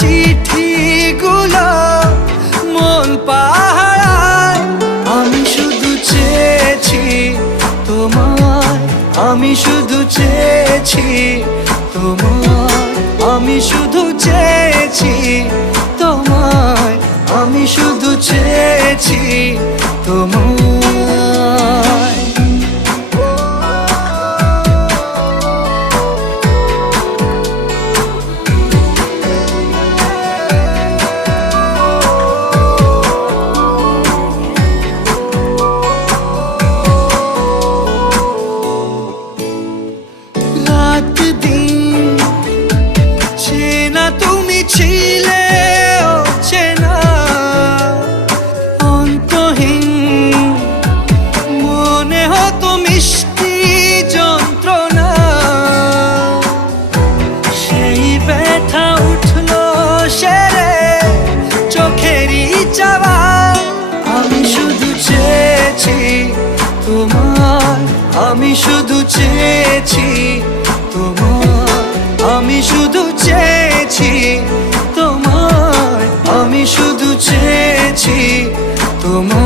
চিঠিগুলো মন পাহারায়। আমি শুধু চেয়েছি তোমায়, আমি শুধু চেয়েছি তোমায়, আমি শুধু চেয়েছি তোমায়, আমি শুধু চেয়েছি তোমায়। রাত দিন চেনা তুমি ছিলে চেনা অন্তহীন, মনে হতো মিষ্টি যন্ত্রণা। সেই ব্যথা উঠলো সেরে চোখেরই চাওয়ায়। আমি শুধু চেয়েছি তোমার, আমি শুধু চেয়েছি তোমার, আমি শুধু চেয়েছি তোমার, আমি শুধু চেয়েছি তোমার।